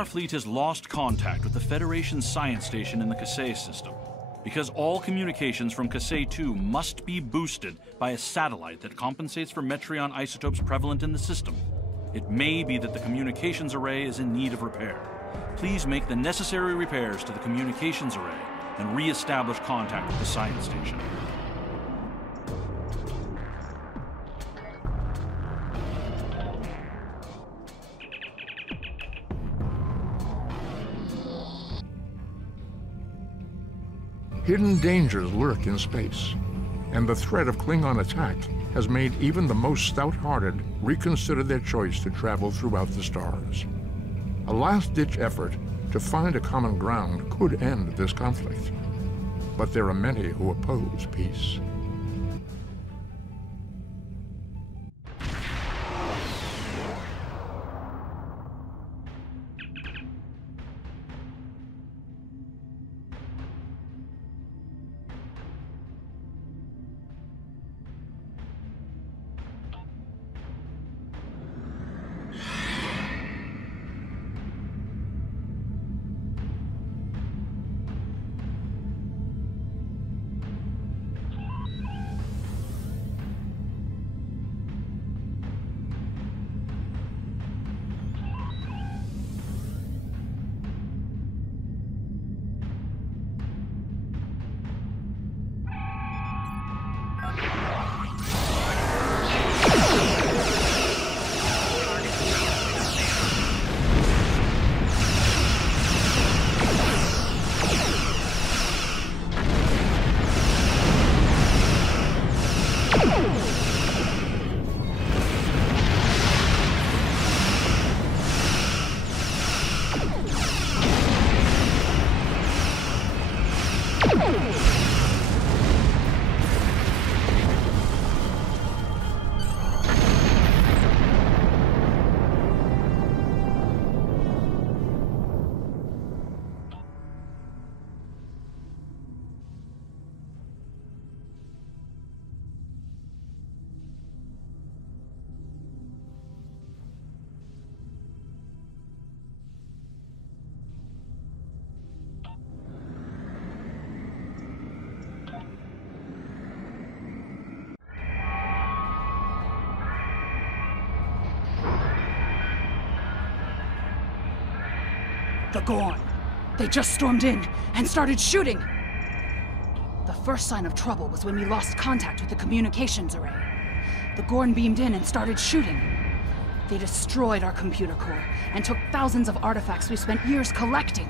Starfleet has lost contact with the Federation science station in the Kasei system. Because all communications from Kasei 2 must be boosted by a satellite that compensates for Metreon isotopes prevalent in the system, it may be that the communications array is in need of repair. Please make the necessary repairs to the communications array and re-establish contact with the science station. Hidden dangers lurk in space, and the threat of Klingon attack has made even the most stout-hearted reconsider their choice to travel throughout the stars. A last-ditch effort to find a common ground could end this conflict, but there are many who oppose peace. The Gorn. They just stormed in and started shooting! The first sign of trouble was when we lost contact with the communications array. The Gorn beamed in and started shooting. They destroyed our computer core and took thousands of artifacts we spent years collecting.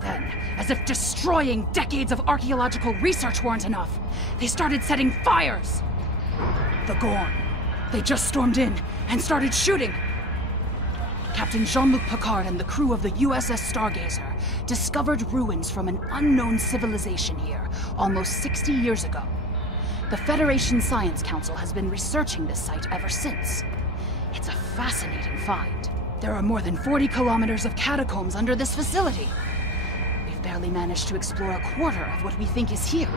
Then, as if destroying decades of archaeological research weren't enough, they started setting fires! The Gorn. They just stormed in and started shooting! Captain Jean-Luc Picard and the crew of the U.S.S. Stargazer discovered ruins from an unknown civilization here almost 60 years ago. The Federation Science Council has been researching this site ever since. It's a fascinating find. There are more than 40 kilometers of catacombs under this facility. We've barely managed to explore a quarter of what we think is here.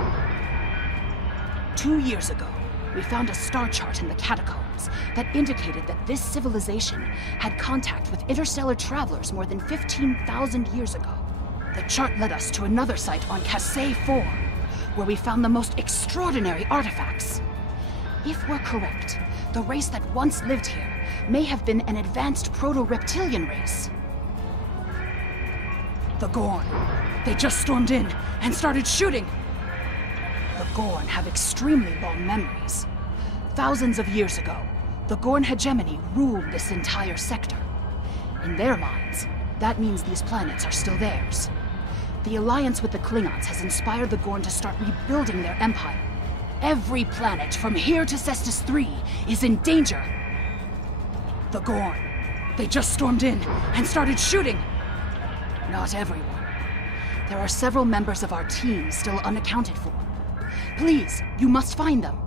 2 years ago, we found a star chart in the catacombs that indicated that this civilization had contact with interstellar travelers more than 15,000 years ago. The chart led us to another site on Kasei 4, where we found the most extraordinary artifacts. If we're correct, the race that once lived here may have been an advanced proto-reptilian race. The Gorn. They just stormed in and started shooting! The Gorn have extremely long memories. Thousands of years ago, the Gorn hegemony ruled this entire sector. In their minds, that means these planets are still theirs. The alliance with the Klingons has inspired the Gorn to start rebuilding their empire. Every planet from here to Cestus 3 is in danger. The Gorn. They just stormed in and started shooting! Not everyone. There are several members of our team still unaccounted for. Please, you must find them.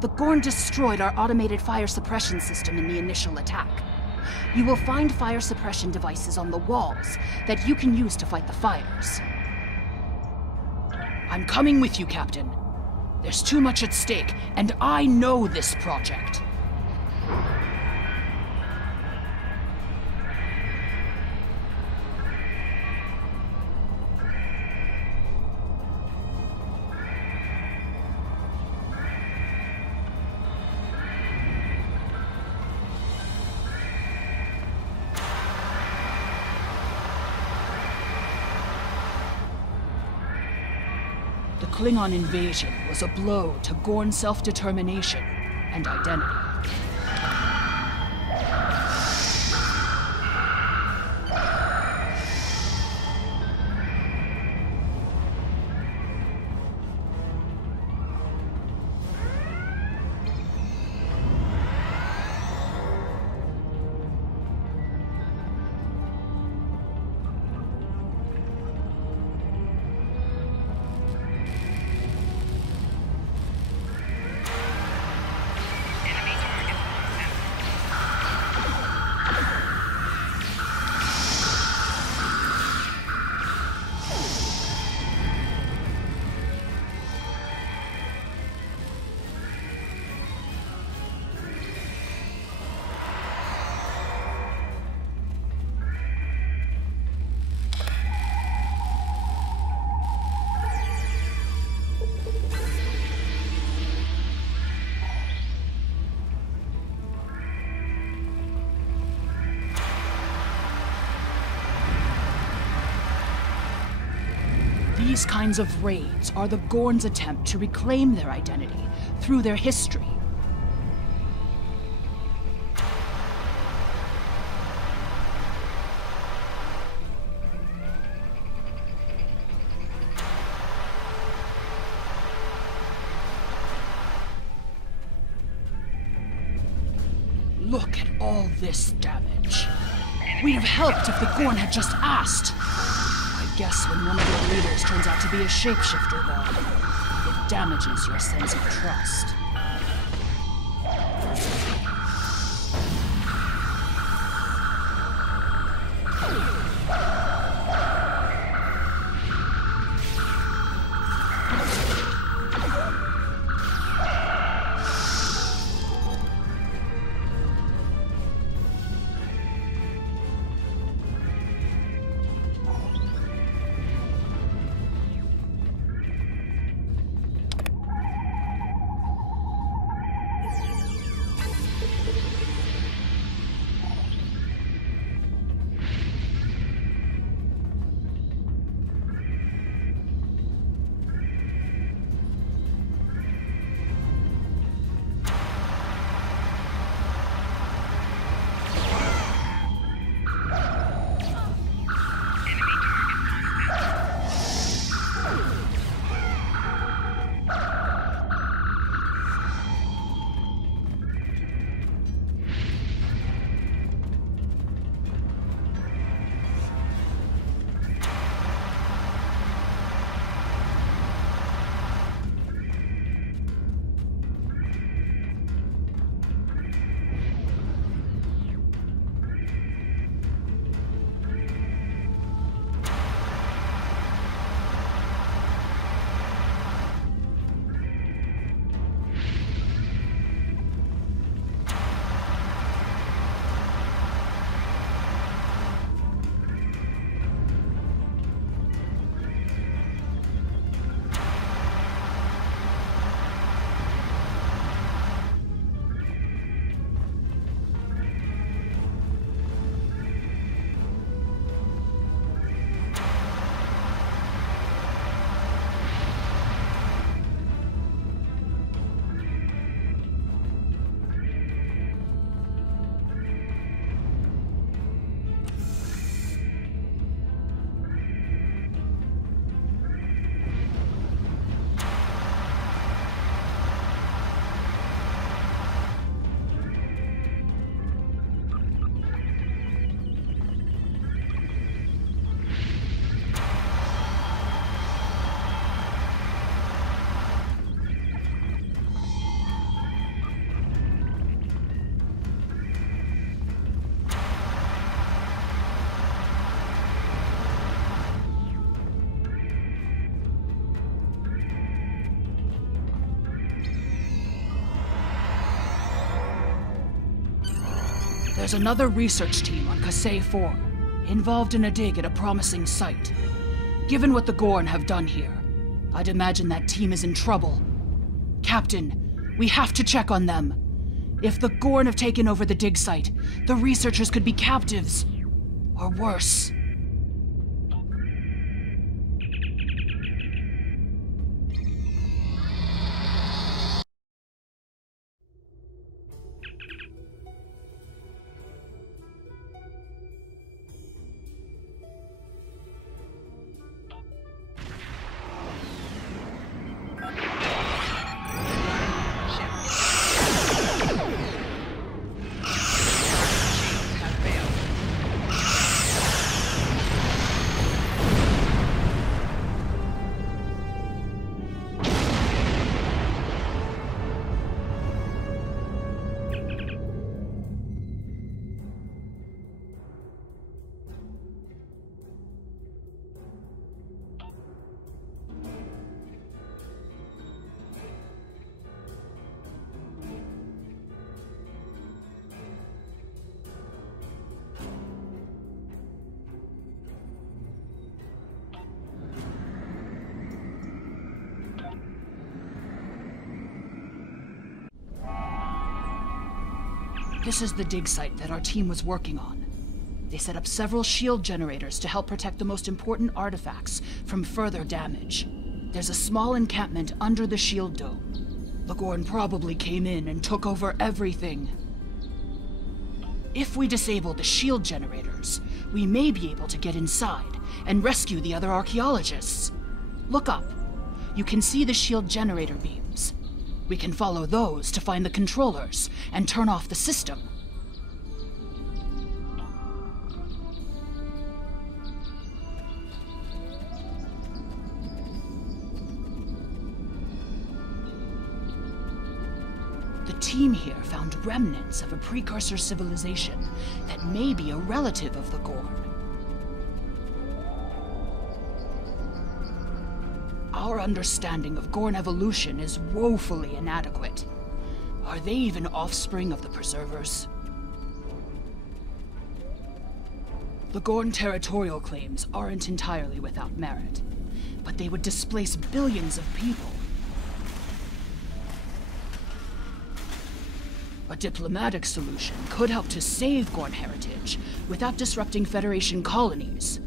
The Gorn destroyed our automated fire suppression system in the initial attack. You will find fire suppression devices on the walls that you can use to fight the fires. I'm coming with you, Captain. There's too much at stake, and I know this project. Klingon invasion was a blow to Gorn self-determination and identity. These kinds of raids are the Gorn's attempt to reclaim their identity through their history. Look at all this damage. We'd have helped if the Gorn had just asked. I guess when one of your leaders turns out to be a shapeshifter, though, it damages your sense of trust. There's another research team on Kasei 4, involved in a dig at a promising site. Given what the Gorn have done here, I'd imagine that team is in trouble. Captain, we have to check on them. If the Gorn have taken over the dig site, the researchers could be captives. Or worse. This is the dig site that our team was working on. They set up several shield generators to help protect the most important artifacts from further damage. There's a small encampment under the shield dome. The Gorn probably came in and took over everything. If we disable the shield generators, we may be able to get inside and rescue the other archaeologists. Look up. You can see the shield generator beams. We can follow those to find the controllers and turn off the system. The team here found remnants of a precursor civilization that may be a relative of the Gorn. Our understanding of Gorn evolution is woefully inadequate. Are they even offspring of the Preservers? The Gorn territorial claims aren't entirely without merit, but they would displace billions of people. A diplomatic solution could help to save Gorn heritage without disrupting Federation colonies.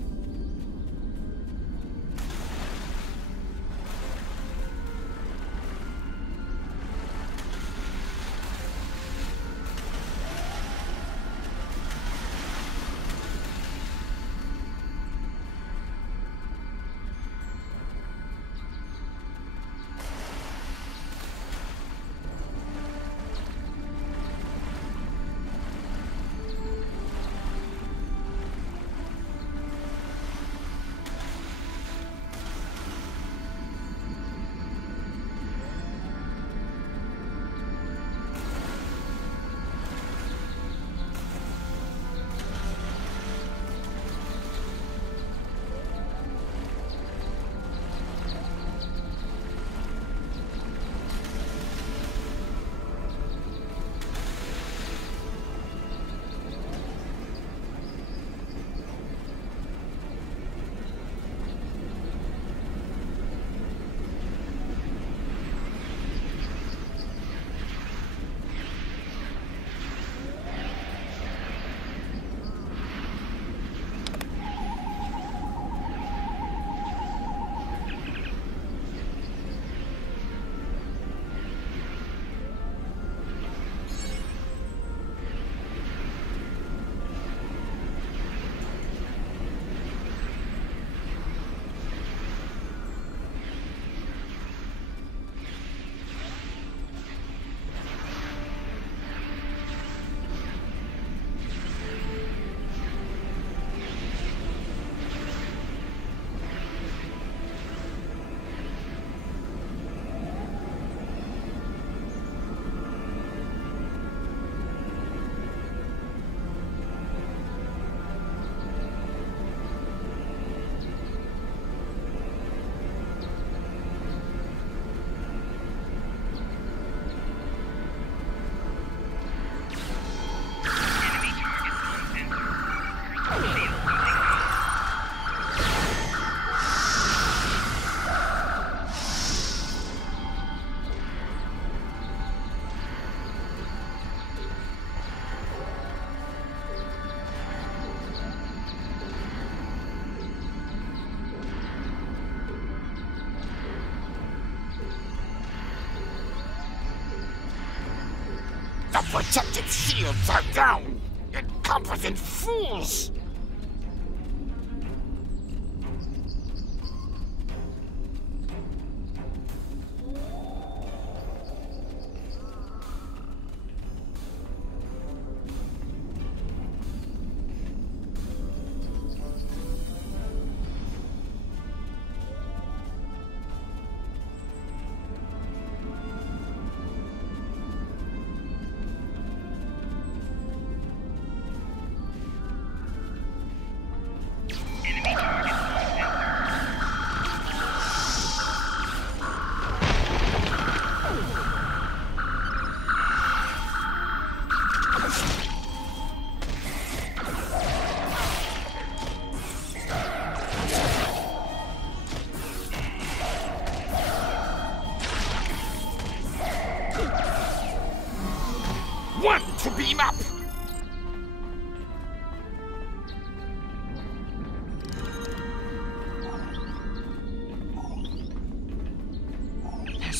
The protective shields are down! Incompetent fools!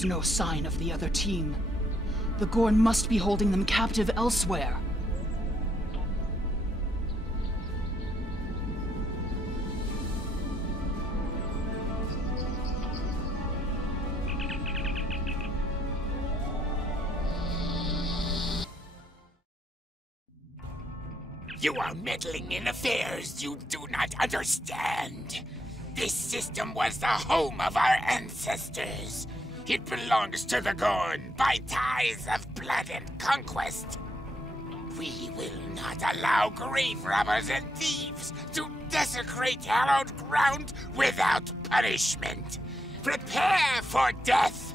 There's no sign of the other team. The Gorn must be holding them captive elsewhere. You are meddling in affairs you do not understand. This system was the home of our ancestors. It belongs to the Gorn by ties of blood and conquest. We will not allow grave robbers and thieves to desecrate hallowed ground without punishment. Prepare for death!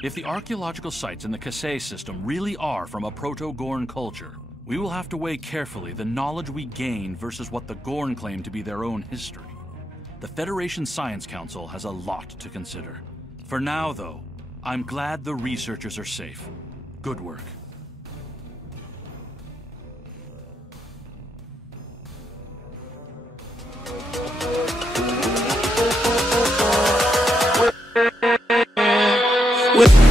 If the archaeological sites in the Kasei system really are from a proto-Gorn culture, we will have to weigh carefully the knowledge we gain versus what the Gorn claim to be their own history. The Federation Science Council has a lot to consider. For now, though, I'm glad the researchers are safe. Good work. With